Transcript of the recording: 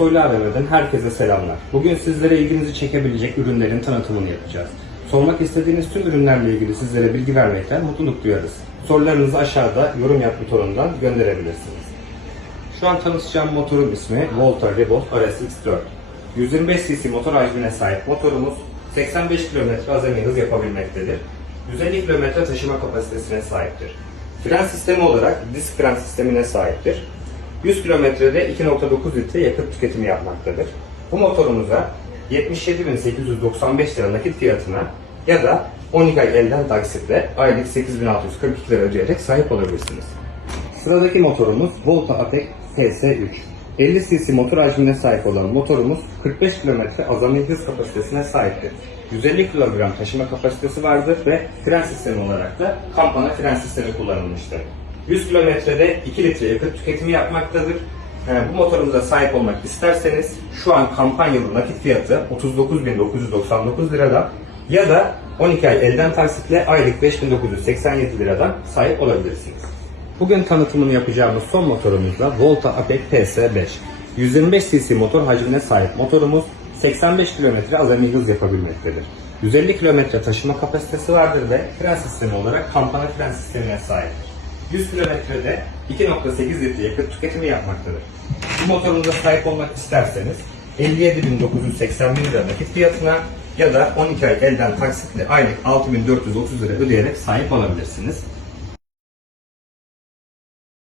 Soylu AVM'den herkese selamlar. Bugün sizlere ilginizi çekebilecek ürünlerin tanıtımını yapacağız. Sormak istediğiniz tüm ürünlerle ilgili sizlere bilgi vermekten mutluluk duyarız. Sorularınızı aşağıda yorum yap butonundan gönderebilirsiniz. Şu an tanıtacağım motorun ismi Volta Revolt RSX4. 125 cc motor hacmine sahip motorumuz 85 km azami hız yapabilmektedir. 150 km taşıma kapasitesine sahiptir. Fren sistemi olarak disk fren sistemine sahiptir. 100 kilometrede 2.9 litre yakıt tüketimi yapmaktadır. Bu motorumuza 77.895 lira nakit fiyatına ya da 12 ay elden taksitle aylık 8.642 lira ödeyerek sahip olabilirsiniz. Sıradaki motorumuz Volta Atek TS3. 50 cc motor hacmine sahip olan motorumuz 45 km azami hız kapasitesine sahiptir. 150 kilogram taşıma kapasitesi vardır ve fren sistemi olarak da kampana fren sistemi kullanılmıştır. 100 kilometrede 2 litre yakıt tüketimi yapmaktadır. Ee, Bu motorumuza sahip olmak isterseniz şu an kampanyalı nakit fiyatı 39.999 liradan ya da 12 ay elden taksitle aylık 5.987 liradan sahip olabilirsiniz. Bugün tanıtımını yapacağımız son motorumuz da Volta Apec TS5. 125 cc motor hacmine sahip motorumuz 85 km azami hız yapabilmektedir. 150 km taşıma kapasitesi vardır ve fren sistemi olarak kampana fren sistemine sahiptir. 100 kilometrede 2.8 litre yakıt tüketimi yapmaktadır. Bu motorumuza sahip olmak isterseniz 57.981 lira nakit fiyatına ya da 12 ay elden taksitle aylık 6.430 lira ödeyerek sahip olabilirsiniz.